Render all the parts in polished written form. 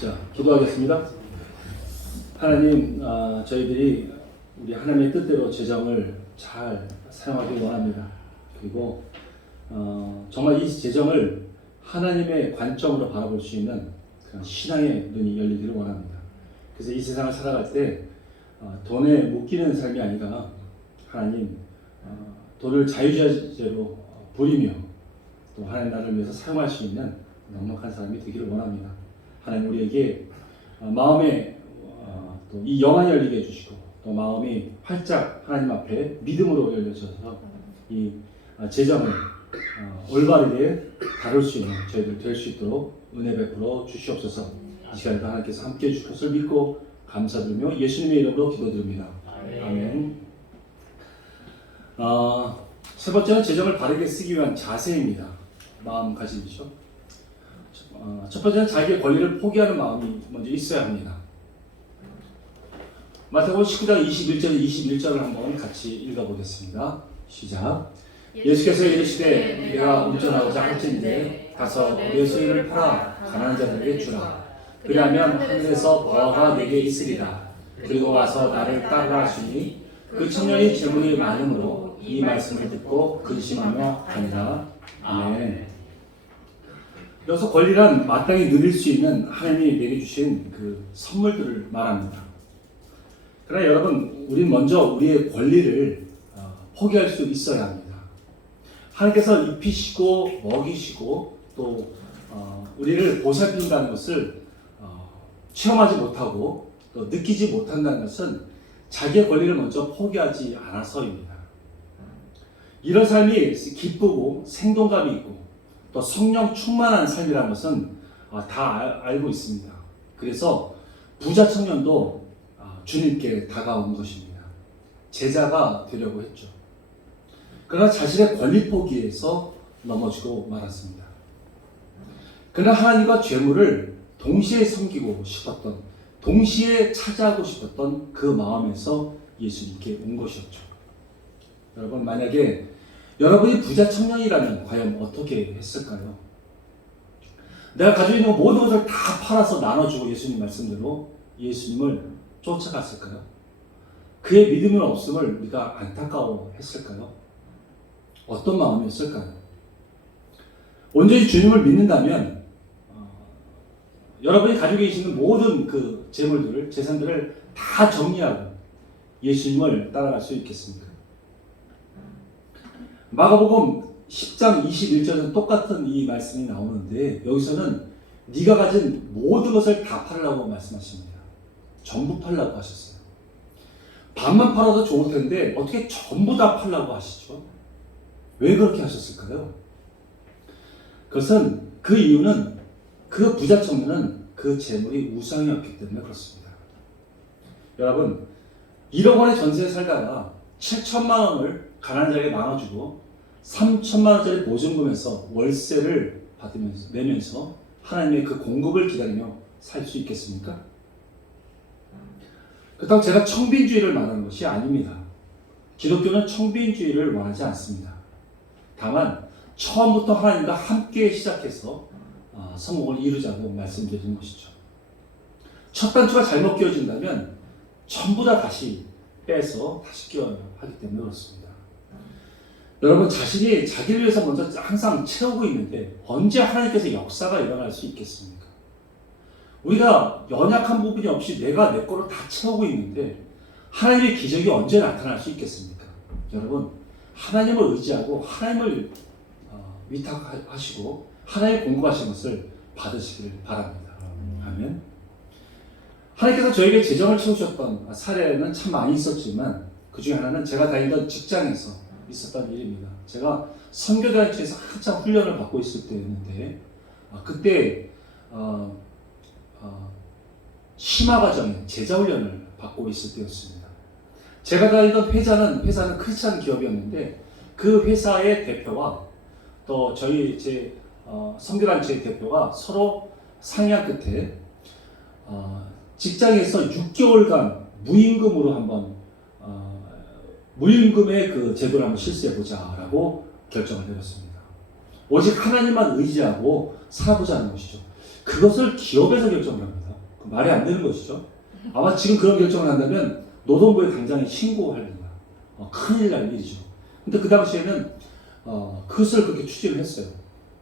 자, 기도하겠습니다. 하나님, 저희들이 우리 하나님의 뜻대로 재정을 잘 사용하길 원합니다. 그리고 정말 이 재정을 하나님의 관점으로 바라볼 수 있는 그런 신앙의 눈이 열리기를 원합니다. 그래서 이 세상을 살아갈 때 돈에 묶이는 삶이 아니라 하나님, 돈을 자유자재로 부리며 또 하나님 나라를 위해서 사용할 수 있는 넉넉한 사람이 되기를 원합니다. 하나님 우리에게 마음에 또 이 영안이 열리게 해주시고 또 마음이 활짝 하나님 앞에 믿음으로 열려져서 이 재정을 올바르게 다룰 수 있는 저희들 될 수 있도록 은혜 베풀어 주시옵소서. 이 시간에도 하나님께서 함께해 주실 것을 믿고 감사드리며 예수님의 이름으로 기도드립니다. 아멘. 세 번째는 재정을 바르게 쓰기 위한 자세입니다. 마음가짐이죠. 첫 번째는 자기의 권리를 포기하는 마음이 먼저 있어야 합니다. 마태복음 19장 21절을 한번 같이 읽어보겠습니다. 시작. 예수께서 이르시되 내가 운전하고자 할진대 가서 내 소유를 팔아 가난한 자들에게 주라. 그리하면 하늘에서 보화가 내게 있으리라. 그리고 와서 나를 따르라 하시니 그 청년이 재물이 많음으로 이 말씀을 듣고 근심하며 가니라. 아멘. 여기서 권리란 마땅히 누릴 수 있는 하나님이 내게 주신 그 선물들을 말합니다. 그러나 여러분, 우린 먼저 우리의 권리를 포기할 수 있어야 합니다. 하나님께서 입히시고 먹이시고 또 우리를 보살핀다는 것을 체험하지 못하고 또 느끼지 못한다는 것은 자기의 권리를 먼저 포기하지 않아서입니다. 이런 삶이 기쁘고 생동감이 있고 또 성령 충만한 삶이라는 것은 다 알고 있습니다. 그래서 부자 청년도 주님께 다가온 것입니다. 제자가 되려고 했죠. 그러나 자신의 권리 포기에서 넘어지고 말았습니다. 그러나 하나님과 죄물을 동시에 섬기고 싶었던, 동시에 차지하고 싶었던 그 마음에서 예수님께 온 것이었죠. 여러분, 만약에 여러분이 부자 청년이라면 과연 어떻게 했을까요? 내가 가지고 있는 모든 것을 다 팔아서 나눠주고 예수님 말씀대로 예수님을 쫓아갔을까요? 그의 믿음은 없음을 우리가 안타까워했을까요? 어떤 마음이었을까요? 온전히 주님을 믿는다면 여러분이 가지고 계시는 모든 그 재물들을, 재산들을 다 정리하고 예수님을 따라갈 수 있겠습니까? 마가복음 10장 21절은 똑같은 이 말씀이 나오는데 여기서는 네가 가진 모든 것을 다 팔라고 말씀하십니다. 전부 팔라고 하셨어요. 반만 팔아도 좋을 텐데 어떻게 전부 다 팔라고 하시죠? 왜 그렇게 하셨을까요? 그것은 그 이유는 그 부자 청년은 그 재물이 우상이었기 때문에 그렇습니다. 여러분, 1억 원의 전세에 살다가 7천만 원을 가난한 자에게 나눠주고 3천만 원짜리 보증금에서 월세를 내면서 하나님의 그 공급을 기다리며 살 수 있겠습니까? 그렇다고 제가 청빈주의를 말하는 것이 아닙니다. 기독교는 청빈주의를 원하지 않습니다. 다만 처음부터 하나님과 함께 시작해서 성공을 이루자고 말씀드리는 것이죠. 첫 단추가 잘못 끼워진다면 전부 다 다시 빼서 다시 끼워야 하기 때문에 그렇습니다. 여러분, 자신이 자기를 위해서 먼저 항상 채우고 있는데 언제 하나님께서 역사가 일어날 수 있겠습니까? 우리가 연약한 부분이 없이 내가 내 거로 다 채우고 있는데 하나님의 기적이 언제 나타날 수 있겠습니까? 여러분, 하나님을 의지하고 하나님을 위탁하시고 하나님의 공급하신 것을 받으시길 바랍니다. 아멘. 하나님께서 저에게 재정을 채우셨던 사례는 참 많이 있었지만 그 중에 하나는 제가 다니던 직장에서 있었던 일입니다. 제가 선교단체에서 한참 훈련을 받고 있을 때였는데 그때 심화과정에 제자훈련을 받고 있을 때였습니다. 제가 다니던 회사는 크리스찬 기업이었는데 그 회사의 대표와 또 제 선교단체의 대표가 서로 상의한 끝에 직장에서 6개월간 무임금으로 한번 무임금의 그 제도를 한번 실시해보자라고 결정을 내렸습니다. 오직 하나님만 의지하고 살아보자는 것이죠. 그것을 기업에서 결정을 합니다. 말이 안 되는 것이죠. 아마 지금 그런 결정을 한다면 노동부에 당장 신고할 거야. 큰일 날 일이죠. 근데 그 당시에는 그것을 그렇게 추진을 했어요.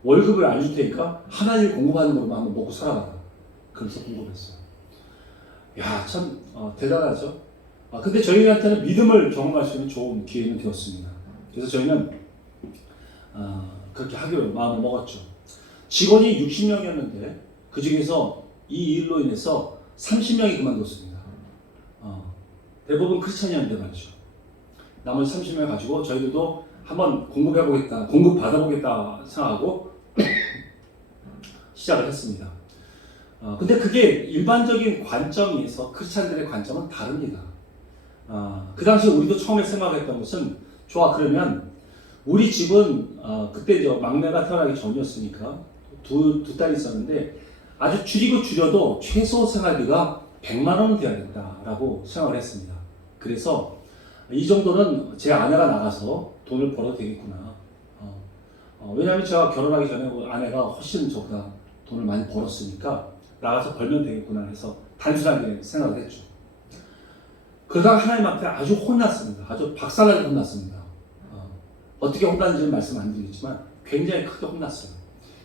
월급을 안 줄 테니까 하나일 공급하는 걸로만 한번 먹고 살아봐라. 그래서 공급했어요. 야, 참 대단하죠. 근데 저희한테는 믿음을 경험할 수 있는 좋은 기회는 되었습니다. 그래서 저희는 그렇게 하기로 마음을 먹었죠. 직원이 60명이었는데 그 중에서 이 일로 인해서 30명이 그만뒀습니다. 대부분 크리스찬이었는데 말이죠. 나머지 30명 가지고 저희들도 한번 공급해보겠다, 공급 받아보겠다 생각하고 시작을 했습니다. 근데 그게 일반적인 관점에서 크리스찬들의 관점은 다릅니다. 그 당시 우리도 처음에 생각했던 것은 좋아, 그러면 우리 집은 그때 이제 막내가 태어나기 전이었으니까 두 딸이 있었는데 아주 줄여도 최소 생활비가 100만 원은 돼야겠다라고 생각을 했습니다. 그래서 이 정도는 제 아내가 나가서 돈을 벌어도 되겠구나. 왜냐하면 제가 결혼하기 전에 아내가 훨씬 저보다 돈을 많이 벌었으니까 나가서 벌면 되겠구나 해서 단순하게 생각을 했죠. 그러다가 하나님 앞에 아주 혼났습니다. 아주 박살나게 혼났습니다. 어떻게 혼났는지는 말씀 안 드리겠지만 굉장히 크게 혼났어요.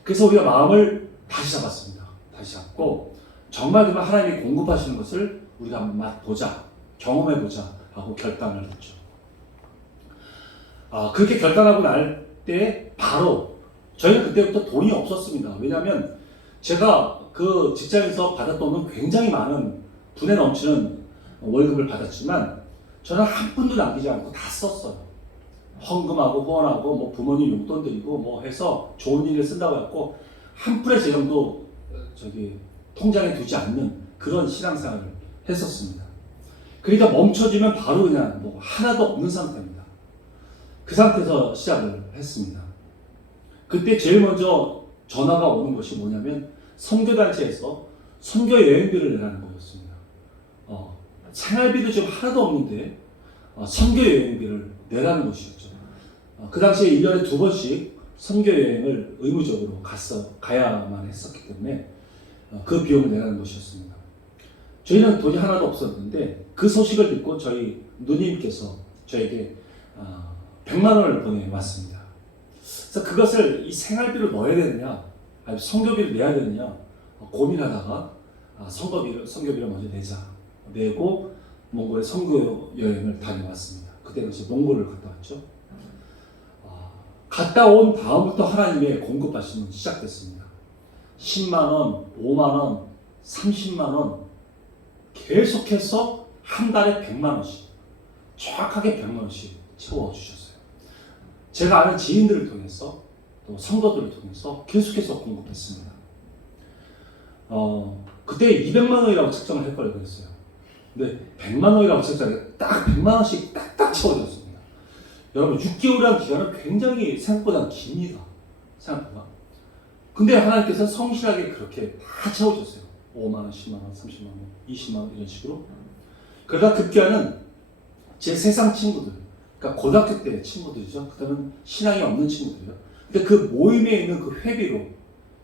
그래서 우리가 마음을 다시 잡았습니다. 다시 잡고 정말 그만 하나님이 공급하시는 것을 우리가 한번 맛보자, 경험해보자 하고 결단을 했죠. 그렇게 결단하고 날 때 바로 저희는 그때부터 돈이 없었습니다. 왜냐하면 제가 그 직장에서 받았던 돈은 굉장히 많은 분에 넘치는 월급을 받았지만 저는 한 푼도 남기지 않고 다 썼어요. 헌금하고 후원하고 뭐 부모님 용돈 드리고 뭐 해서 좋은 일에 쓴다고 해갖고 한 푼의 재정도 통장에 두지 않는 그런 신앙생활을 했었습니다. 그러니까 멈춰지면 바로 그냥 뭐 하나도 없는 상태입니다. 그 상태에서 시작을 했습니다. 그때 제일 먼저 전화가 오는 것이 뭐냐면 선교단체에서 선교 여행비를 내라는 거였습니다. 생활비도 지금 하나도 없는데 선교 여행비를 내라는 것이었죠. 그 당시에 1년에 2번씩 선교 여행을 의무적으로 가야만 했었기 때문에 그 비용을 내라는 것이었습니다. 저희는 돈이 하나도 없었는데 그 소식을 듣고 저희 누님께서 저에게 100만 원을 보내왔습니다. 그래서 그것을 이 생활비로 넣어야 되느냐 아니면 선교비를 내야 되느냐 고민하다가 선교비를 먼저 내고 몽골에 선교 여행을 다녀왔습니다. 그때는 이제 몽골을 갔다 왔죠. 갔다 온 다음부터 하나님의 공급하심은 시작됐습니다. 10만 원, 5만 원, 30만 원 계속해서 한 달에 100만 원씩 정확하게 100만 원씩 채워주셨어요. 제가 아는 지인들을 통해서 또 성도들을 통해서 계속해서 공급했습니다. 그때 200만 원이라고 책정을 했거든요. 그랬어요. 근데 100만 원이라고 책정을 딱 100만 원씩 딱딱 채워졌습니다. 여러분 6개월이라는 기간은 굉장히 생각보다 깁니다. 생각보다. 근데 하나님께서 성실하게 그렇게 다 채워줬어요. 5만 원, 10만 원, 30만 원, 20만 원 이런 식으로. 그러다 급기야는 제 세상 친구들, 그러니까 고등학교 때 친구들이죠. 그때는 신앙이 없는 친구들이요. 근데 그 모임에 있는 그 회비로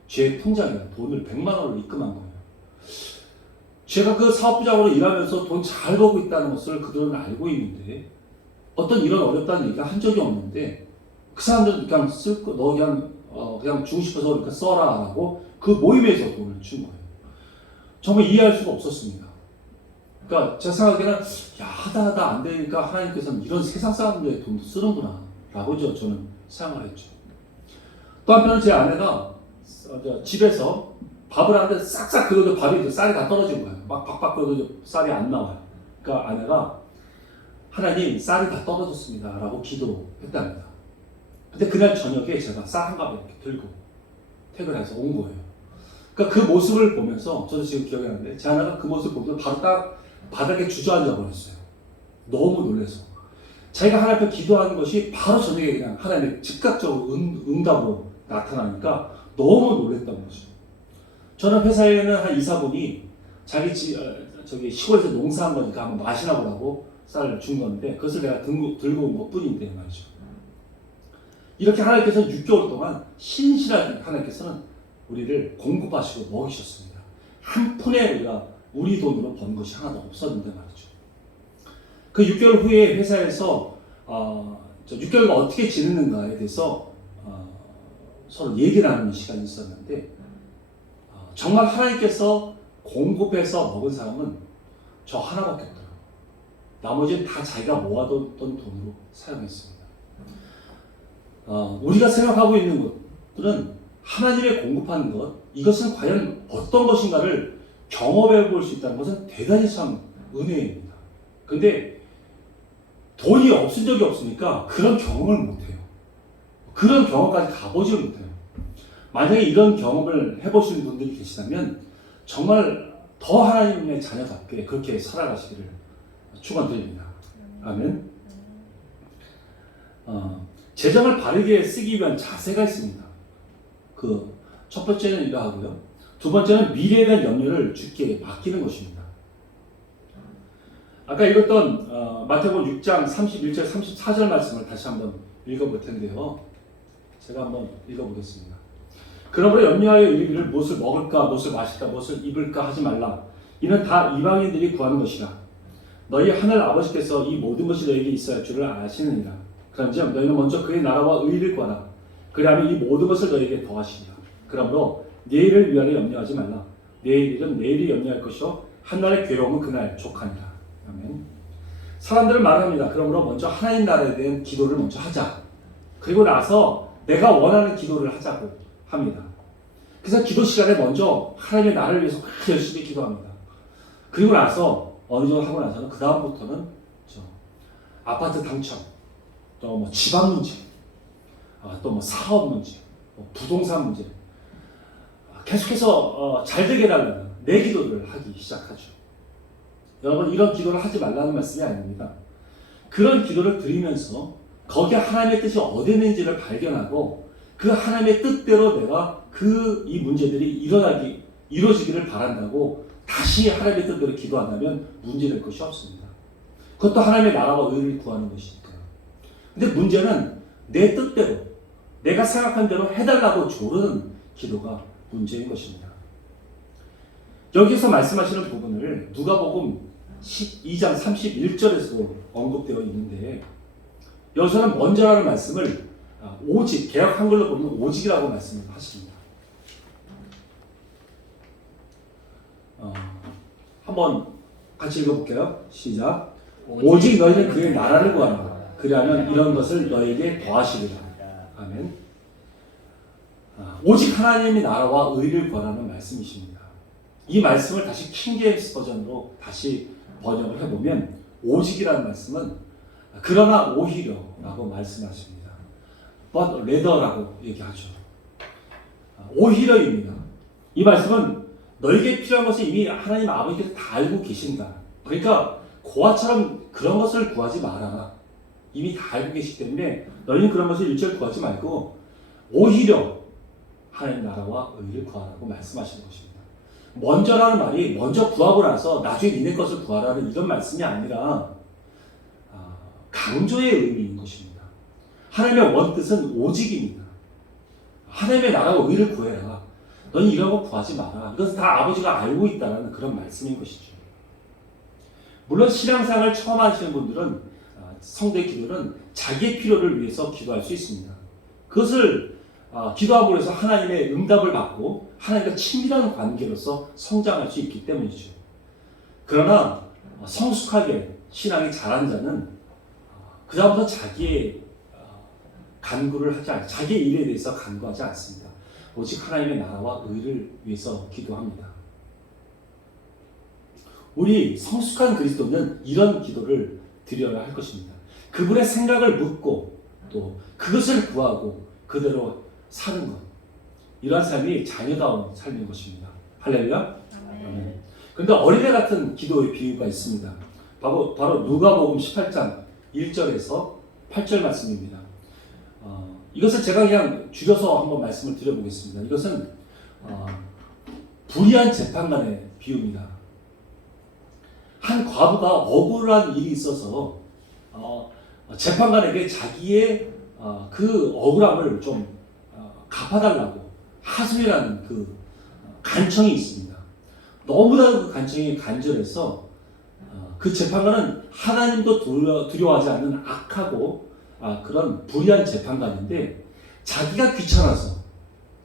제 통장에 돈을 100만 원을 입금한 거예요. 제가 그 사업부장으로 일하면서 돈 잘 벌고 있다는 것을 그들은 알고 있는데 어떤 이런 어렵다는 얘기가 한 적이 없는데 그 사람들은 그냥 너 그냥 주고 싶어서 그러니까 써라 라고 그 모임에서 돈을 준 거예요. 정말 이해할 수가 없었습니다. 그러니까 제 생각에는 하다 안 되니까 하나님께서는 이런 세상 사람들의 돈도 쓰는구나 라고 저는 생각을 했죠. 또 한편은 제 아내가 집에서 밥을 하는데 싹싹 끓여도 밥이 쌀이 다 떨어진 거예요. 막 박박 끓여도 쌀이 안 나와요. 그러니까 아내가 하나님 쌀이 다 떨어졌습니다 라고 기도했답니다. 근데 그날 저녁에 제가 쌀 한 가방 이렇게 들고 퇴근해서 온 거예요. 그러니까 그 모습을 보면서 저도 지금 기억이 나는데 제 아내가 그 모습을 보면서 바로 딱 바닥에 주저앉아 버렸어요. 너무 놀라서. 자기가 하나님 앞에 기도하는 것이 바로 저녁에 그냥 하나님의 즉각적으로 응답으로 나타나니까 너무 놀랬던 거죠. 저는 회사에는 한 이사분이 자기 시골에서 농사한 거니까 한번 마시나 보라고 쌀을 준 건데 그것을 내가 들고 온 것 뿐인데 말이죠. 이렇게 하나님께서 6개월 동안 신실하게 하나님께서는 우리를 공급하시고 먹이셨습니다. 한 푼에 우리가 우리 돈으로 번 것이 하나도 없었는데 말이죠. 그 6개월 후에 회사에서 6개월가 어떻게 지냈는가에 대해서 서로 얘기 나누는 시간이 있었는데 정말 하나님께서 공급해서 먹은 사람은 저 하나밖에 없더라고요. 나머지는 다 자기가 모아뒀던 돈으로 사용했습니다. 우리가 생각하고 있는 것들은 하나님의 공급하는 것, 이것은 과연 어떤 것인가를 경험해 볼 수 있다는 것은 대단히 참 은혜입니다. 근데 돈이 없은 적이 없으니까 그런 경험을 못해요. 그런 경험까지 가보지를 못해요. 만약에 이런 경험을 해보시는 분들이 계시다면 정말 더 하나님의 자녀답게 그렇게 살아가시기를 축원드립니다. 아멘. 재정을 바르게 쓰기 위한 자세가 있습니다. 그 첫 번째는 이러하고요. 두 번째는 미래에 대한 염려를 주께 맡기는 것입니다. 아까 읽었던 마태복음 6장 31절 34절 말씀을 다시 한번 읽어볼 텐데요. 제가 한번 읽어보겠습니다. 그러므로 염려하여 이르기를 무엇을 먹을까, 무엇을 마실까, 무엇을 입을까 하지 말라. 이는 다 이방인들이 구하는 것이라. 너희 하늘 아버지께서 이 모든 것이 너에게 있어야 할 줄을 아시느니라. 그런즉 너희는 먼저 그의 나라와 의를 구하라. 그리하면 이 모든 것을 너에게 더하시리라. 그러므로 내일을 위하여 염려하지 말라. 내일 일은 내일이 염려할 것이요 한날의 괴로움은 그날 족하니라. 아멘. 사람들은 말합니다. 그러므로 먼저 하나님 나라에 대한 기도를 먼저 하자. 그리고 나서 내가 원하는 기도를 하자고 합니다. 그래서 기도 시간에 먼저 하나님의 나라를 위해서 열심히 기도합니다. 그리고 나서 어느 정도 하고 나서는 그 다음부터는 아파트 당첨, 또 뭐 집안 문제, 또 뭐 사업 문제, 뭐 부동산 문제, 계속해서 잘 되게 해달라는 내 기도를 하기 시작하죠. 여러분, 이런 기도를 하지 말라는 말씀이 아닙니다. 그런 기도를 드리면서 거기에 하나님의 뜻이 어디 있는지를 발견하고 그 하나님의 뜻대로 내가 이 문제들이 이루어지기를 바란다고 다시 하나님의 뜻대로 기도한다면 문제될 것이 없습니다. 그것도 하나님의 나라와 의를 구하는 것이니까요. 근데 문제는 내 뜻대로 내가 생각한 대로 해달라고 조르는 기도가 문제인 것입니다. 여기서 말씀하시는 부분을 누가복음 12장 31절에서도 언급되어 있는데 여기서는 먼저라는 말씀을 오직, 개역 한글로 보면 오직이라고 말씀을 하십니다. 한번 같이 읽어볼게요. 시작. 오직 너희는 그의 나라를 구하라. 그리하면 이런 것을 너희에게 더하시리라. 아멘. 오직 하나님의 나라와 의를 구하라는 말씀이십니다. 이 말씀을 다시 킹제임스 버전으로 다시 번역을 해보면 오직이라는 말씀은 그러나 오히려라고 말씀하십니다. But rather라고 얘기하죠. 오히려입니다. 이 말씀은 너에게 필요한 것을 이미 하나님 아버지께서 다 알고 계신다. 그러니까 고아처럼 그런 것을 구하지 마라. 이미 다 알고 계시기 때문에 너희는 그런 것을 일절 구하지 말고 오히려 하나님 나라와 의를 구하라고 말씀하시는 것입니다. 먼저라는 말이 먼저 구하고 나서 나중에 니네 것을 구하라는 이런 말씀이 아니라 강조의 의미인 것입니다. 하나님의 원뜻은 오직입니다. 하나님의 나라와 의를 구해라. 너는 이런 거 구하지 마라. 이것은 다 아버지가 알고 있다는 그런 말씀인 것이죠. 물론 신앙생활을 처음 하시는 분들은 성도의 기도는 자기의 필요를 위해서 기도할 수 있습니다. 그것을 기도함으로 해서 하나님의 응답을 받고 하나님과 친밀한 관계로서 성장할 수 있기 때문이죠. 그러나 성숙하게 신앙이 자란 자는 그 다음부터 자기의 간구를 하지 않습니다. 자기의 일에 대해서 간구하지 않습니다. 오직 하나님의 나라와 의를 위해서 기도합니다. 우리 성숙한 그리스도는 이런 기도를 드려야 할 것입니다. 그분의 생각을 묻고 또 그것을 구하고 그대로 사는 것. 이러한 삶이 자녀다운 삶인 것입니다. 할렐루야. 아멘. 그런데 어린애 같은 기도의 비유가 있습니다. 바로 누가복음 18장 1절에서 8절 말씀입니다. 이것을 제가 그냥 줄여서 한번 말씀을 드려보겠습니다. 이것은 불의한 재판관의 비유입니다. 한 과부가 억울한 일이 있어서 재판관에게 자기의 그 억울함을 좀 갚아달라고 하소연이라는 그 간청이 있습니다. 너무나 그 간청이 간절해서 그 재판관은 하나님도 두려워하지 않는 악하고 그런 불의한 재판관인데 자기가 귀찮아서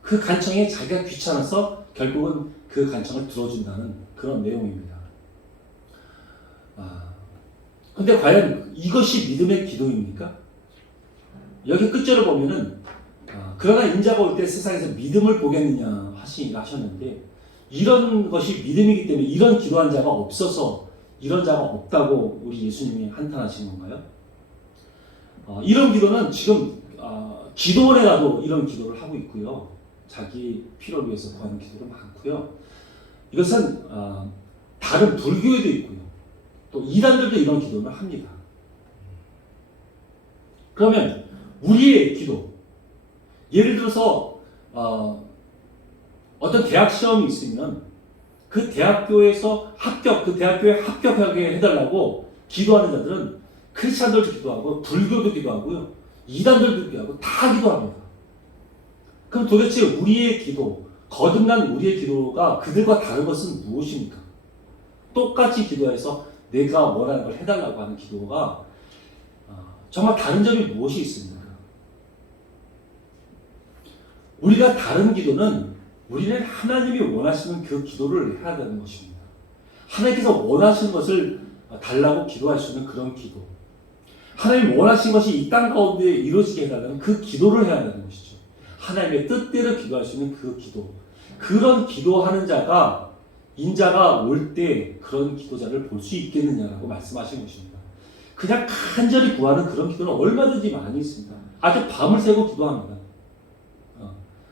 그 간청에 자기가 귀찮아서 결국은 그 간청을 들어준다는 그런 내용입니다. 근데 과연 이것이 믿음의 기도입니까? 여기 끝절을 보면은 그러나 인자가 올 때 세상에서 믿음을 보겠느냐 하셨는데 이런 것이 믿음이기 때문에 이런 기도한 자가 없어서 이런 자가 없다고 우리 예수님이 한탄하신 건가요? 이런 기도는 지금 기도원에 가도 이런 기도를 하고 있고요. 자기 필요를 위해서 구하는 기도도 많고요. 이것은 다른 불교에도 있고요. 또 이단들도 이런 기도를 합니다. 그러면 우리의 기도, 예를 들어서 어떤 대학 시험이 있으면 그 대학교에서 그 대학교에 합격하게 해달라고 기도하는 자들은 크리스찬들도 기도하고 불교도 기도하고요. 이단들도 기도하고 다 기도합니다. 그럼 도대체 우리의 기도, 거듭난 우리의 기도가 그들과 다른 것은 무엇입니까? 똑같이 기도해서 내가 원하는 걸 해달라고 하는 기도가 정말 다른 점이 무엇이 있습니까? 우리가 다른 기도는 우리는 하나님이 원하시는 그 기도를 해야 되는 것입니다. 하나님께서 원하시는 것을 달라고 기도할 수 있는 그런 기도. 하나님 원하신 것이 이 땅 가운데 이루어지게 해달라는 그 기도를 해야 되는 것이죠. 하나님의 뜻대로 기도할 수 있는 그 기도. 그런 기도하는 자가 인자가 올 때 그런 기도자를 볼 수 있겠느냐라고 말씀하신 것입니다. 그냥 간절히 구하는 그런 기도는 얼마든지 많이 있습니다. 아주 밤을 새고 기도합니다.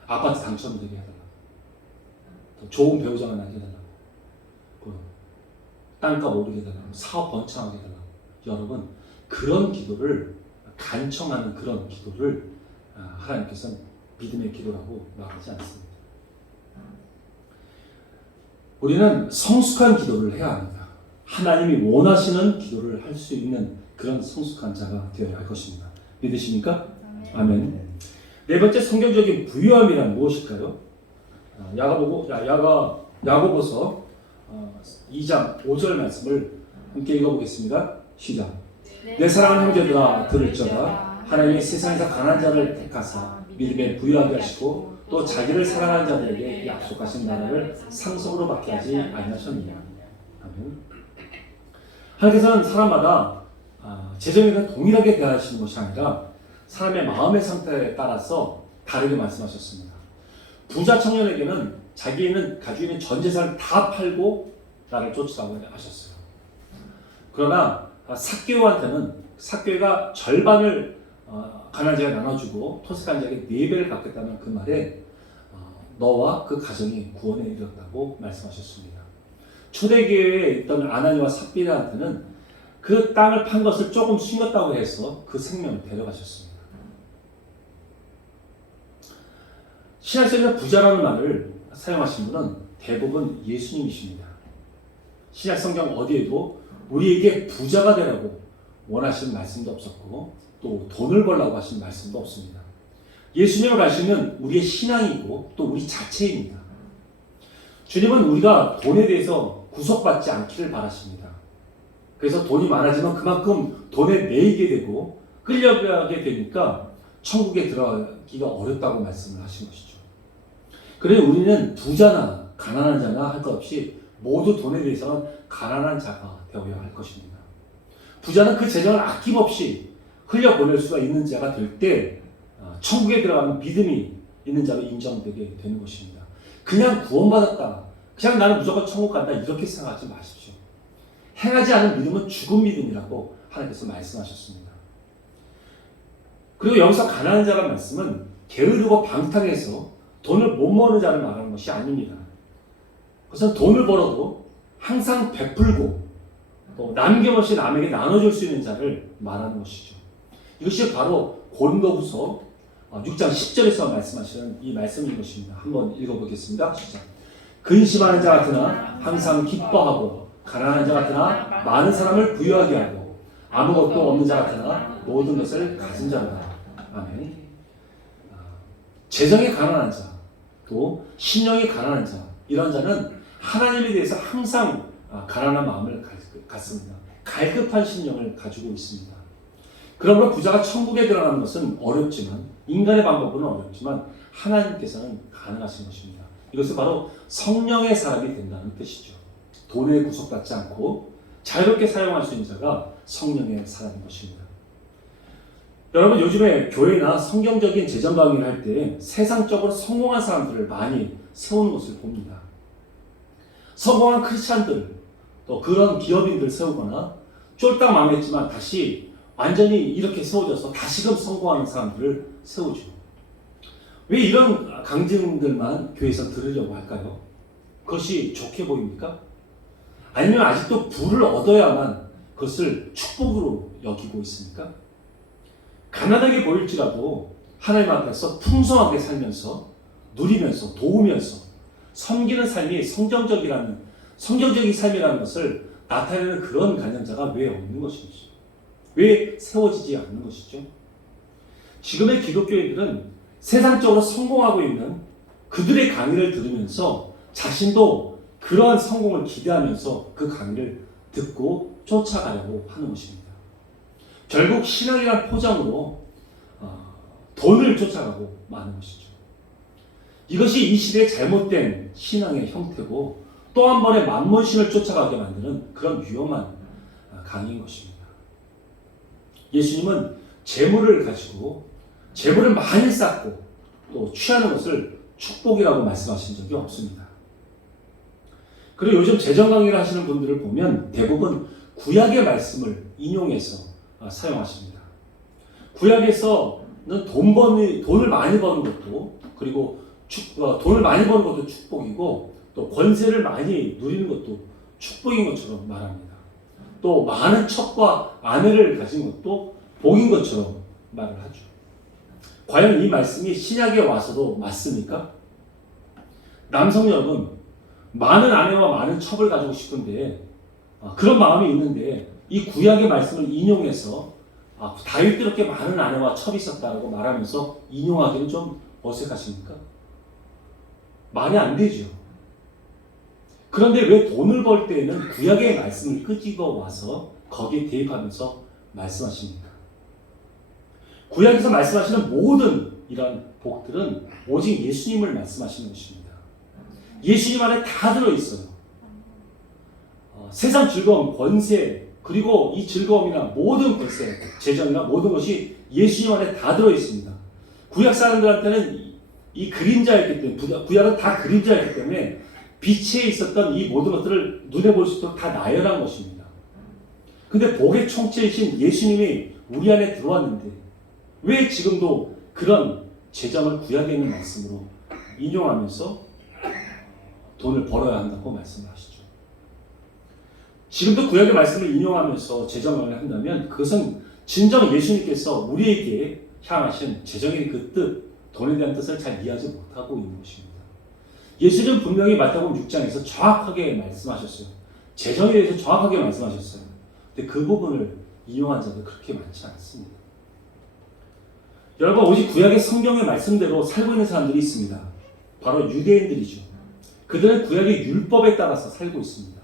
아파트 당첨되게 해달라고, 더 좋은 배우자가 나게 해달라고, 땅값 오르게 해달라고, 사업 번창하게 해달라고. 여러분, 그런 기도를 간청하는 그런 기도를 하나님께서는 믿음의 기도라고 말하지 않습니다. 우리는 성숙한 기도를 해야 합니다. 하나님이 원하시는 기도를 할 수 있는 그런 성숙한 자가 되어야 할 것입니다. 믿으십니까? 아멘. 네 번째 성경적인 부유함이란 무엇일까요? 야고보서 2장 5절 말씀을 함께 읽어보겠습니다. 시작. 내 사랑하는 형제들아 들을지어다. 하나님이 세상에서 강한 자를 택하사 믿음에 부유하게 하시고 또 자기를 사랑하는 자들에게 약속하신 나라를 상속으로 받게 하지 아니하셨느냐. 아멘. 하나님께서는 사람마다 재정에 동일하게 대하시는 것이 아니라 사람의 마음의 상태에 따라서 다르게 말씀하셨습니다. 부자 청년에게는 자기 가지고 있는 전 재산을 다 팔고 나를 쫓으라고 하셨어요. 그러나 삭개오가 절반을 가난한 자에게 나눠주고 토색한 자에게 4배를 갚겠다는 그 말에 너와 그 가정이 구원에 이르렀다고 말씀하셨습니다. 초대교회에 있던 아나니와 삽비라한테는 그 땅을 판 것을 조금 숨겼다고 해서 그 생명을 데려가셨습니다. 신약성경 부자라는 말을 사용하신 분은 대부분 예수님이십니다. 신약성경 어디에도 우리에게 부자가 되라고 원하시는 말씀도 없었고 또 돈을 벌라고 하신 말씀도 없습니다. 예수님의 말씀은 우리의 신앙이고 또 우리 자체입니다. 주님은 우리가 돈에 대해서 구속받지 않기를 바라십니다. 그래서 돈이 많아지면 그만큼 돈에 매이게 되고 끌려가게 되니까 천국에 들어가기가 어렵다고 말씀을 하신 것이죠. 그래서 우리는 부자나 가난한 자나 할 것 없이 모두 돈에 대해서는 가난한 자가 되어야 할 것입니다. 부자는 그 재정을 아낌없이 흘려보낼 수가 있는 자가 될 때 천국에 들어가는 믿음이 있는 자로 인정되게 되는 것입니다. 그냥 구원받았다, 그냥 나는 무조건 천국 간다 이렇게 생각하지 마십시오. 행하지 않은 믿음은 죽은 믿음이라고 하나님께서 말씀하셨습니다. 그리고 여기서 가난한 자라는 말씀은 게으르고 방탕해서 돈을 못 모으는 자를 말하는 것이 아닙니다. 그것은 돈을 벌어도 항상 베풀고 또 남김없이 남에게 나눠줄 수 있는 자를 말하는 것이죠. 이것이 바로 고린도후서 6장 10절에서 말씀하시는 이 말씀인 것입니다. 한번 읽어보겠습니다. 시작. 근심하는 자 같으나 항상 기뻐하고 가난한 자 같으나 많은 사람을 부유하게 하고 아무것도 없는 자 같으나 모든 것을 가진 자로다. 아멘. 재정에 가난한 자, 또 신령이 가난한 자, 이런 자는 하나님에 대해서 항상 가난한 마음을 갖습니다. 갈급한 신령을 가지고 있습니다. 그러므로 부자가 천국에 들어가는 것은 어렵지만, 인간의 방법은 어렵지만 하나님께서는 가능하신 것입니다. 이것은 바로 성령의 사람이 된다는 뜻이죠. 돈에 구속받지 않고 자유롭게 사용할 수 있는 자가 성령의 사람인 것입니다. 여러분, 요즘에 교회나 성경적인 재정 강의를 할 때 세상적으로 성공한 사람들을 많이 세우는 것을 봅니다. 성공한 크리스찬들, 또 그런 기업인들 세우거나 쫄딱 망했지만 다시 완전히 이렇게 세워져서 다시금 성공하는 사람들을 세우죠. 왜 이런 강증들만 교회에서 들으려고 할까요? 그것이 좋게 보입니까? 아니면 아직도 부를 얻어야만 그것을 축복으로 여기고 있습니까? 가난하게 보일지라도 하나님 앞에서 풍성하게 살면서 누리면서 도우면서 섬기는 삶이 성경적인 삶이라는 것을 나타내는 그런 간증자가 왜 없는 것인지, 왜 세워지지 않는 것이죠? 지금의 기독교인들은 세상적으로 성공하고 있는 그들의 강의를 들으면서 자신도 그러한 성공을 기대하면서 그 강의를 듣고 쫓아가려고 하는 것입니다. 결국 신앙이란 포장으로 돈을 쫓아가고 마는 것이죠. 이것이 이 시대의 잘못된 신앙의 형태고 또 한 번의 만몬신을 쫓아가게 만드는 그런 위험한 강의인 것입니다. 예수님은 재물을 가지고 재물을 많이 쌓고 또 취하는 것을 축복이라고 말씀하신 적이 없습니다. 그리고 요즘 재정 강의를 하시는 분들을 보면 대부분 구약의 말씀을 인용해서 사용하십니다. 구약에서는 돈을 많이 버는 것도, 그리고 돈을 많이 버는 것도 축복이고 또 권세를 많이 누리는 것도 축복인 것처럼 말합니다. 또 많은 첩과 아내를 가진 것도 복인 것처럼 말을 하죠. 과연 이 말씀이 신약에 와서도 맞습니까? 남성 여러분, 많은 아내와 많은 첩을 가지고 싶은데 그런 마음이 있는데 이 구약의 말씀을 인용해서 다윗도 이렇게 많은 아내와 첩이 있었다고 말하면서 인용하기는 좀 어색하십니까? 말이 안 되죠. 그런데 왜 돈을 벌 때에는 구약의 말씀을 끄집어 와서 거기에 대입하면서 말씀하십니까? 구약에서 말씀하시는 모든 이런 복들은 오직 예수님을 말씀하시는 것입니다. 예수님 안에 다 들어있어요. 세상 즐거움, 권세, 그리고 이 즐거움이나 모든 권세, 재정이나 모든 것이 예수님 안에 다 들어있습니다. 구약 사람들한테는 이 그림자였기 때문에, 구약은 다 그림자였기 때문에 빛에 있었던 이 모든 것들을 눈에 볼 수 있도록 다 나열한 것입니다. 근데 복의 총체이신 예수님이 우리 안에 들어왔는데 왜 지금도 그런 재정을 구약에 있는 말씀으로 인용하면서 돈을 벌어야 한다고 말씀을 하시죠. 지금도 구약의 말씀을 인용하면서 재정을 한다면 그것은 진정 예수님께서 우리에게 향하신 재정의 그 뜻, 돈에 대한 뜻을 잘 이해하지 못하고 있는 것입니다. 예수님은 분명히 마태복음 6장에서 정확하게 말씀하셨어요. 재정에 대해서 정확하게 말씀하셨어요. 근데 그 부분을 인용한 자도 그렇게 많지 않습니다. 여러분, 오직 구약의 성경의 말씀대로 살고 있는 사람들이 있습니다. 바로 유대인들이죠. 그들은 구약의 율법에 따라서 살고 있습니다.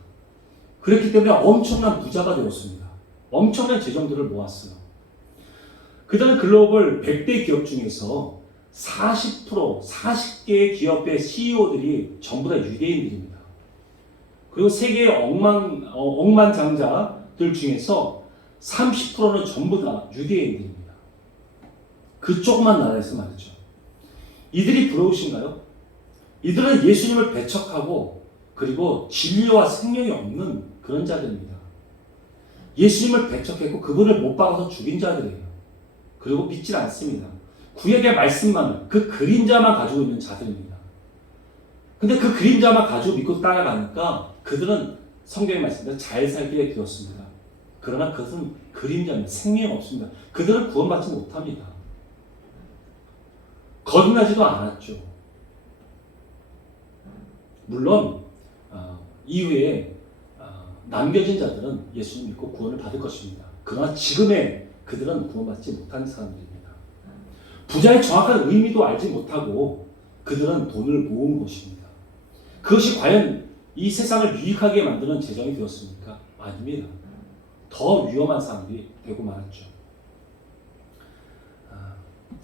그렇기 때문에 엄청난 부자가 되었습니다. 엄청난 재정들을 모았어요. 그들은 글로벌 100대 기업 중에서 40개의 기업의 CEO들이 전부 다 유대인들입니다. 그리고 세계의 억만장자들 중에서 30%는 전부 다 유대인들입니다. 그 조그만 나라에서 말이죠. 이들이 부러우신가요? 이들은 예수님을 배척하고 그리고 진리와 생명이 없는 그런 자들입니다. 예수님을 배척했고 그분을 못 박아서 죽인 자들이에요. 그리고 믿질 않습니다. 구약의 말씀만을, 그 그림자만 가지고 있는 자들입니다. 근데 그 그림자만 가지고 믿고 따라가니까 그들은 성경의 말씀대로 잘 살게 되었습니다. 그러나 그것은 그림자입니다. 생명이 없습니다. 그들은 구원받지 못합니다. 거듭나지도 않았죠. 물론 이후에 남겨진 자들은 예수님 믿고 구원을 받을 것입니다. 그러나 지금의 그들은 구원받지 못한 사람들입니다. 부자의 정확한 의미도 알지 못하고 그들은 돈을 모은 것입니다. 그것이 과연 이 세상을 유익하게 만드는 재정이 되었습니까? 아닙니다. 더 위험한 사람들이 되고 말았죠.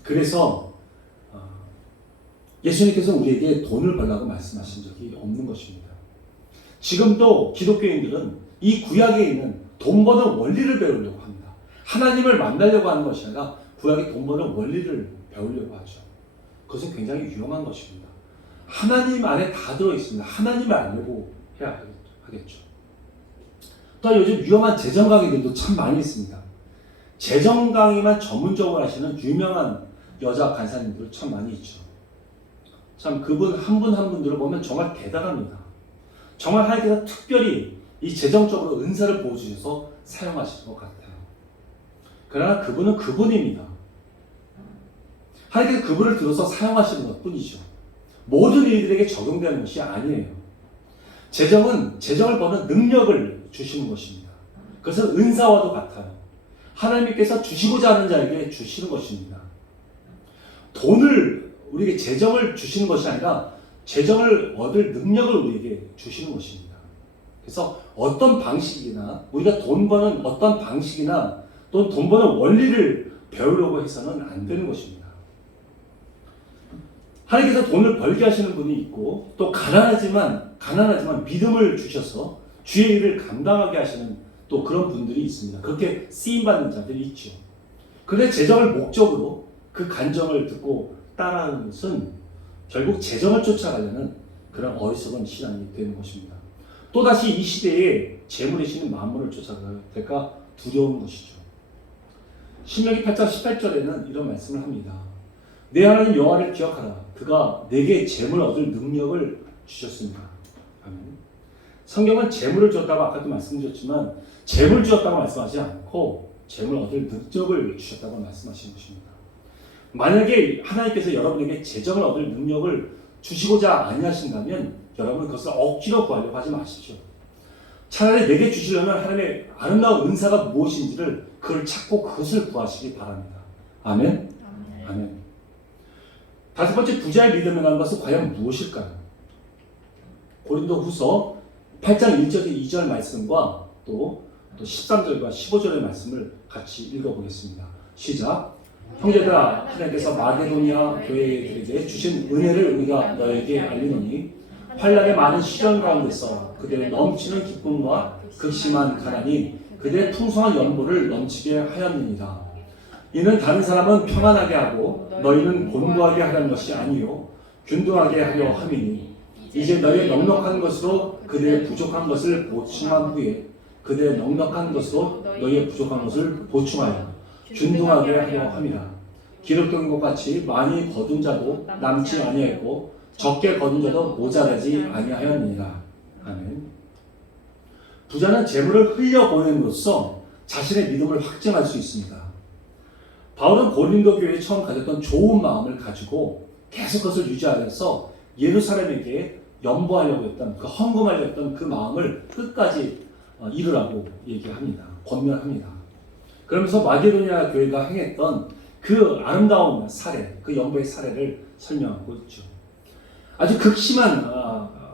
그래서 예수님께서 우리에게 돈을 벌라고 말씀하신 적이 없는 것입니다. 지금도 기독교인들은 이 구약에 있는 돈 버는 원리를 배우려고 합니다. 하나님을 만나려고 하는 것이 아니라 구약의 돈 버는 원리를 배우려고 하죠. 그것은 굉장히 위험한 것입니다. 하나님 안에 다 들어있습니다. 하나님을 알려고 해야 하겠죠. 또 요즘 위험한 재정 강의들도 참 많이 있습니다. 재정 강의만 전문적으로 하시는 유명한 여자 간사님들 참 많이 있죠. 참 그분 한 분 한 분들을 보면 정말 대단합니다. 정말 하나님께서 특별히 이 재정적으로 은사를 보여주셔서 사용하시는 것 같아요. 그러나 그분은 그분입니다. 하나님께서 그분을 들어서 사용하시는 것 뿐이죠. 모든 일들에게 적용되는 것이 아니에요. 재정은 재정을 버는 능력을 주시는 것입니다. 그것은 은사와도 같아요. 하나님께서 주시고자 하는 자에게 주시는 것입니다. 돈을 우리에게 재정을 주시는 것이 아니라 재정을 얻을 능력을 우리에게 주시는 것입니다. 그래서 어떤 방식이나 우리가 돈 버는 어떤 방식이나 또 돈 버는 원리를 배우려고 해서는 안 되는 것입니다. 하나님께서 돈을 벌게 하시는 분이 있고 또 가난하지만 믿음을 주셔서 주의 일을 감당하게 하시는 또 그런 분들이 있습니다. 그렇게 쓰임받는 자들이 있죠. 그런데 재정을 목적으로 그 간정을 듣고 따라하는 것은 결국 재정을 쫓아가려는 그런 어리석은 신앙이 되는 것입니다. 또다시 이 시대에 재물의 신인 만물을 쫓아가야 될까 두려운 것이죠. 신명기 8장 18절에는 이런 말씀을 합니다. 내 하나님 여호와를 기억하라. 그가 내게 재물 얻을 능력을 주셨습니다. 아멘. 성경은 재물을 주었다고 아까도 말씀드렸지만 재물 주었다고 말씀하지 않고 재물 얻을 능력을 주셨다고 말씀하신 것입니다. 만약에 하나님께서 여러분에게 재정을 얻을 능력을 주시고자 아니하신다면 여러분 그것을 억지로 구하려고 하지 마십시오. 차라리 내게 주시려면 하나님의 아름다운 은사가 무엇인지를 그걸 찾고 그것을 구하시기 바랍니다. 아멘? 아멘. 다섯 번째 부자의 믿음이라는 것은 과연 무엇일까요? 고린도 후서 8장 1절 2절 말씀과 또 13절과 15절의 말씀을 같이 읽어보겠습니다. 시작. 형제들아, 하나님께서 마게도니아 교회들에게 주신 은혜를 우리가 너에게 알리노니 환난의 많은 시련 가운데서 그들의 넘치는 기쁨과 극심한 가난이 그들의 풍성한 연보를 넘치게 하였느니라. 이는 다른 사람은 평안하게 하고 너희는 곤고하게 하려는 것이 아니요 균등하게 하려 함이니 이제 너희의 넉넉한 것으로 그들의 부족한 것을 보충한 후에 그들의 넉넉한 것으로 너희의 부족한 것을 보충하여 균등하게 하려 함이라. 기록된 것 같이 많이 거둔 자도 남지 아니하였고 적게 거둔 자도 모자라지 아니하였느니라. 아멘. 부자는 재물을 흘려보냄으로써 자신의 믿음을 확증할 수 있습니다. 바울은 고린도 교회에 처음 가졌던 좋은 마음을 가지고 계속 그것을 유지하면서 예루살렘에게 연보하려고 했던 그 헌금하려고 했던 그 마음을 끝까지 이루라고 얘기합니다. 권면합니다. 그러면서 마게도니아 교회가 행했던 그 아름다운 사례, 그 연보의 사례를 설명하고 있죠. 아주 극심한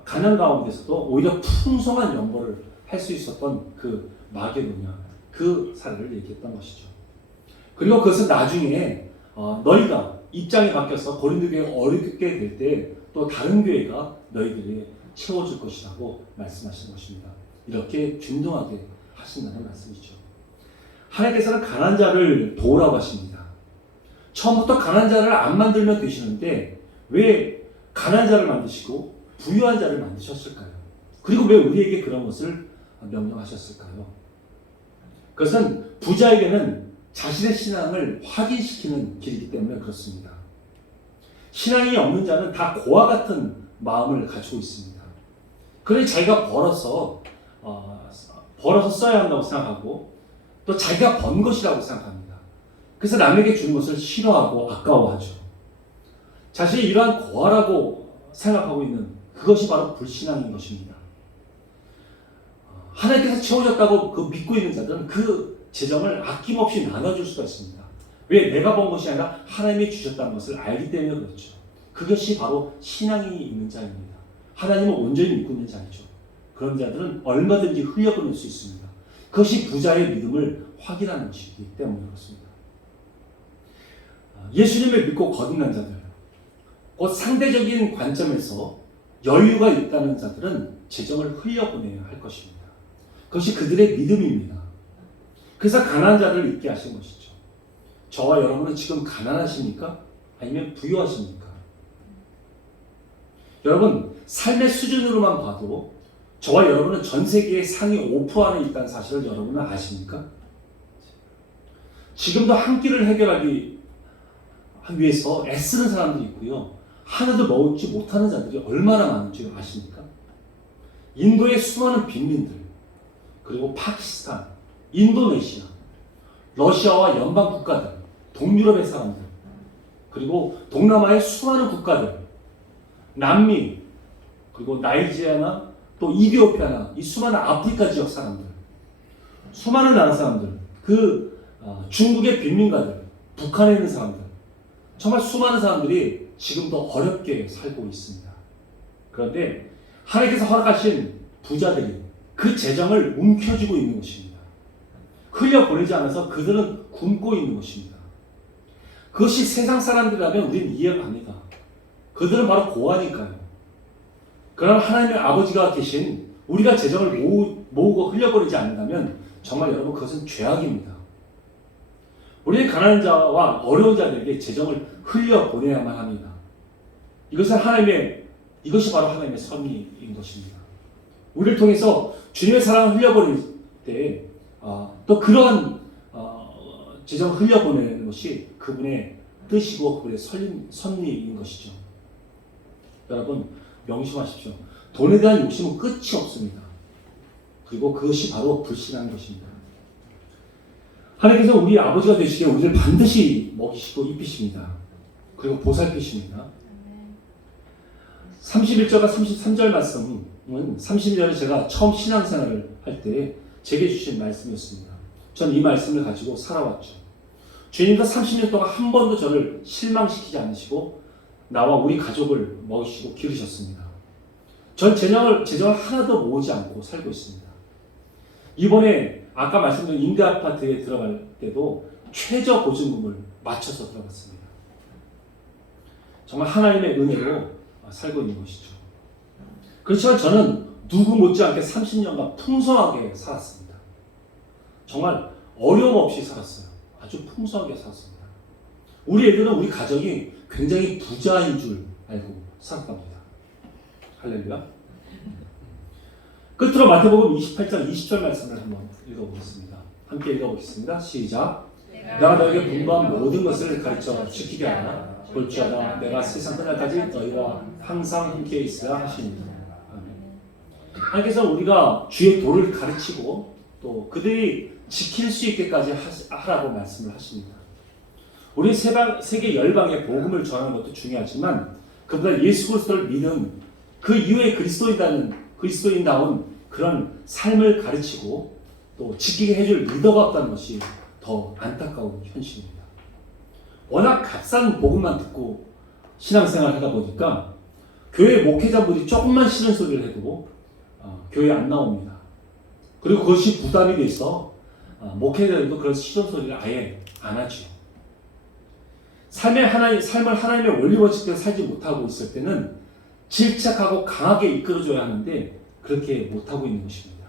가난 가운데서도 오히려 풍성한 연보를 할 수 있었던 그 마게도니아 그 사례를 얘기했던 것이죠. 그리고 그것은 나중에 너희가 입장이 바뀌어서 고린도 교회가 어렵게 될 때 또 다른 교회가 너희들이 채워줄 것이라고 말씀하시는 것입니다. 이렇게 균등하게 하신다는 말씀이죠. 하나님께서는 가난한 자를 도우라고 하십니다. 처음부터 가난한 자를 안 만들면 되시는데 왜 가난한 자를 만드시고 부유한 자를 만드셨을까요? 그리고 왜 우리에게 그런 것을 명령하셨을까요? 그것은 부자에게는 자신의 신앙을 확인시키는 길이기 때문에 그렇습니다. 신앙이 없는 자는 다 고와 같은 마음을 가지고 있습니다. 그러니 자기가 벌어서 써야 한다고 생각하고 또 자기가 번 것이라고 생각합니다. 그래서 남에게 주는 것을 싫어하고 아까워하죠. 자신이 이러한 고아라고 생각하고 있는 그것이 바로 불신앙인 것입니다. 하나님께서 채워줬다고 그 믿고 있는 자들은 그 재정을 아낌없이 나눠줄 수가 있습니다. 왜? 내가 번 것이 아니라 하나님이 주셨다는 것을 알기 때문에 그렇죠. 그것이 바로 신앙이 있는 자입니다. 하나님을 온전히 믿고 있는 자이죠. 그런 자들은 얼마든지 흘려보낼 수 있습니다. 그것이 부자의 믿음을 확인하는 것이기 때문에 그렇습니다. 예수님을 믿고 거듭난 자들, 곧 상대적인 관점에서 여유가 있다는 자들은 재정을 흘려보내야 할 것입니다. 그것이 그들의 믿음입니다. 그래서 가난한 자들을 있게 하신 것이죠. 저와 여러분은 지금 가난하십니까? 아니면 부유하십니까? 여러분, 삶의 수준으로만 봐도 저와 여러분은 전 세계의 상위 5% 안에 있다는 사실을 여러분은 아십니까? 지금도 한 끼를 해결하기 위해서 애쓰는 사람들이 있고요. 하나도 먹지 못하는 자들이 얼마나 많은지 아십니까? 인도의 수많은 빈민들, 그리고 파키스탄, 인도네시아, 러시아와 연방 국가들, 동유럽의 사람들, 그리고 동남아의 수많은 국가들, 남미, 그리고 나이지리아나 또 이디오피아나 이 수많은 아프리카 지역 사람들, 수많은 나라 사람들, 중국의 빈민가들, 북한에 있는 사람들, 정말 수많은 사람들이 지금도 어렵게 살고 있습니다. 그런데 하나님께서 허락하신 부자들이 그 재정을 움켜쥐고 있는 것입니다. 흘려보내지 않아서 그들은 굶고 있는 것입니다. 그것이 세상 사람들이라면 우리는 이해갑니다. 그들은 바로 고아니까요. 그러나 하나님의 아버지가 계신 우리가 재정을 모으고 흘려버리지 않는다면 정말 여러분 그것은 죄악입니다. 우리는 가난한 자와 어려운 자들에게 재정을 흘려보내야만 합니다. 이것이 바로 하나님의 섭리인 것입니다. 우리를 통해서 주님의 사랑을 흘려보낼 때 또 그러한 재정을 흘려보내는 것이 그분의 뜻이고 그분의 섭리인 것이죠. 여러분 명심하십시오. 돈에 대한 욕심은 끝이 없습니다. 그리고 그것이 바로 불신한 것입니다. 하나님께서 우리 아버지가 되시기에 우리를 반드시 먹이시고 입히십니다. 그리고 보살피십니다. 31절과 33절 말씀은 30년에 제가 처음 신앙생활을 할 때 제게 주신 말씀이었습니다. 전 이 말씀을 가지고 살아왔죠. 주님도 30년 동안 한 번도 저를 실망시키지 않으시고 나와 우리 가족을 먹이시고 기르셨습니다. 전 재정을 하나도 모으지 않고 살고 있습니다. 이번에 아까 말씀드린 임대 아파트에 들어갈 때도 최저 보증금을 맞춰서 들어갔습니다. 정말 하나님의 은혜로 살고 있는 것이죠. 그렇지만 저는 누구 못지않게 30년간 풍성하게 살았습니다. 정말 어려움 없이 살았어요. 아주 풍성하게 살았습니다. 우리 애들은 우리 가정이 굉장히 부자인 줄 알고 살았답니다. 할렐루야. 끝으로 마태복음 28장 20절 말씀을 한번 읽어보겠습니다. 함께 읽어보겠습니다. 시작. 내가 너에게 분부한 모든 것을 가르쳐 지키게 하라. 볼지어다 내가 세상 끝날까지 너희와 항상 함께 있으라 하시니라. 하나님께서 우리가 주의 도를 가르치고 또 그들이 지킬 수 있게까지 하라고 말씀을 하십니다. 우리 세계 열방에 복음을 전하는 것도 중요하지만 그보다 예수 그리스도를 믿는 그 이후에 그리스도인다운 그런 삶을 가르치고 또 지키게 해줄 리더가 없다는 것이 더 안타까운 현실입니다. 워낙 값싼 복음만 듣고 신앙생활을 하다 보니까 교회 목회자분이 조금만 싫은 소리를 해도 교회에 안 나옵니다. 그리고 그것이 부담이 돼서 목회자들도 그런 싫은 소리를 아예 안 하죠. 삶을 하나님의 원리 원칙대로 살지 못하고 있을 때는 질책하고 강하게 이끌어줘야 하는데 그렇게 못하고 있는 것입니다.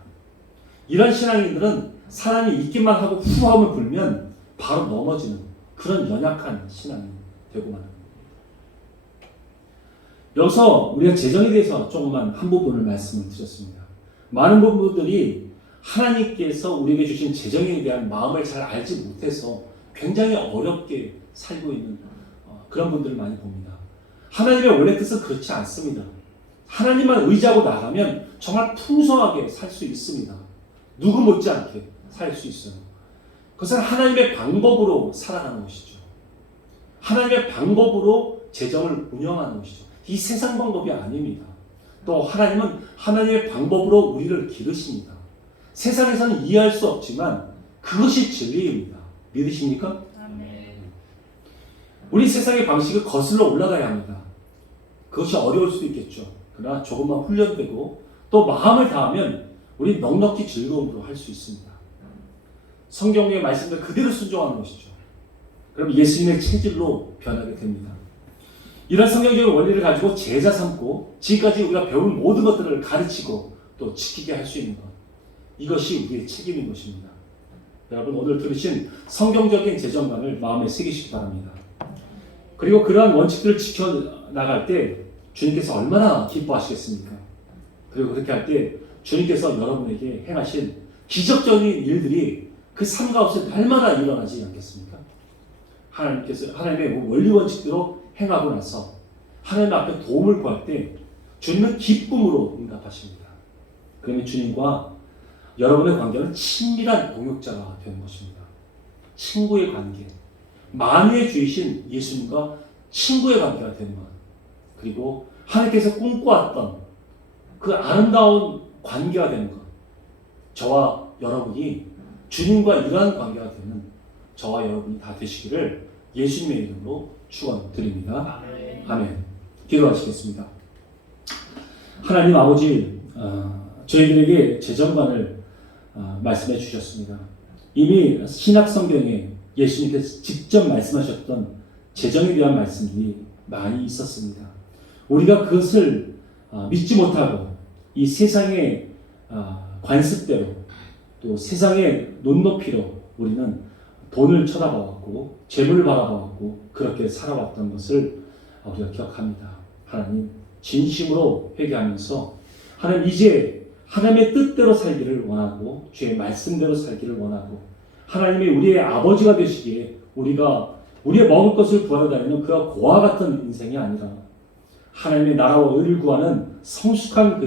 이런 신앙인들은 사람이 있기만 하고 후함을 불면 바로 넘어지는 그런 연약한 신앙이 되고 말합니다. 여기서 우리가 재정에 대해서 조금만 한 부분을 말씀을 드렸습니다. 많은 부분들이 하나님께서 우리에게 주신 재정에 대한 마음을 잘 알지 못해서 굉장히 어렵게 살고 있는 그런 분들을 많이 봅니다. 하나님의 원래 뜻은 그렇지 않습니다. 하나님만 의지하고 나가면 정말 풍성하게 살 수 있습니다. 누구 못지않게 살 수 있어요. 그것은 하나님의 방법으로 살아가는 것이죠. 하나님의 방법으로 재정을 운영하는 것이죠. 이 세상 방법이 아닙니다. 또 하나님은 하나님의 방법으로 우리를 기르십니다. 세상에서는 이해할 수 없지만 그것이 진리입니다. 믿으십니까? 아멘. 우리 세상의 방식을 거슬러 올라가야 합니다. 그것이 어려울 수도 있겠죠. 그러나 조금만 훈련되고 또 마음을 다하면 우리 넉넉히 즐거움으로 할 수 있습니다. 성경의 말씀을 그대로 순종하는 것이죠. 그럼 예수님의 체질로 변하게 됩니다. 이런 성경적인 원리를 가지고 제자 삼고 지금까지 우리가 배운 모든 것들을 가르치고 또 지키게 할 수 있는 것, 이것이 우리의 책임인 것입니다. 여러분 오늘 들으신 성경적인 재정관을 마음에 새기시기 바랍니다. 그리고 그러한 원칙들을 지켜나갈 때 주님께서 얼마나 기뻐하시겠습니까? 그리고 그렇게 할 때 주님께서 여러분에게 행하신 기적적인 일들이 그 삶 가운데 날마다 일어나지 않겠습니까? 하나님의 원리 원칙대로 행하고 나서 하나님 앞에 도움을 구할 때 주님은 기쁨으로 응답하십니다. 그러면 주님과 여러분의 관계는 친밀한 동역자가 되는 것입니다. 친구의 관계, 만유의 주이신 예수님과 친구의 관계가 되는 것, 그리고 하나님께서 꿈꿔왔던 그 아름다운 관계가 되는 것, 저와 여러분이 주님과 이러한 관계가 되는 저와 여러분이 다 되시기를 예수님의 이름으로 축원드립니다. 아멘. 기도하시겠습니다. 하나님 아버지, 저희들에게 재정관을 말씀해 주셨습니다. 이미 신약 성경에 예수님께서 직접 말씀하셨던 재정에 대한 말씀들이 많이 있었습니다. 우리가 그것을 믿지 못하고 이 세상의 관습대로 또 세상의 눈높이로 우리는 돈을 쳐다봐왔고 재물을 바라봐왔고 그렇게 살아왔던 것을 우리가 기억합니다. 하나님 진심으로 회개하면서 하나님 이제 하나님의 뜻대로 살기를 원하고 주의 말씀대로 살기를 원하고 하나님이 우리의 아버지가 되시기에 우리가 우리의 먹을 것을 구하러 다니는 그와 고아 같은 인생이 아니라 하나님의 나라와 의를 구하는 성숙한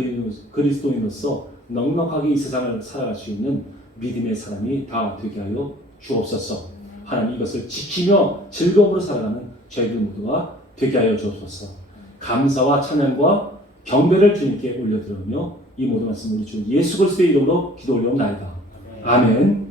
그리스도인으로서 넉넉하게 이 세상을 살아갈 수 있는 믿음의 사람이 다 되게 하여 주옵소서. 하나님 이것을 지키며 즐거움으로 살아가는 저희들 모두가 되게 하여 주옵소서. 감사와 찬양과 경배를 주님께 올려드리며 이 모든 말씀을 주 예수 그리스도의 이름으로 기도 올려옵나이다. 아멘.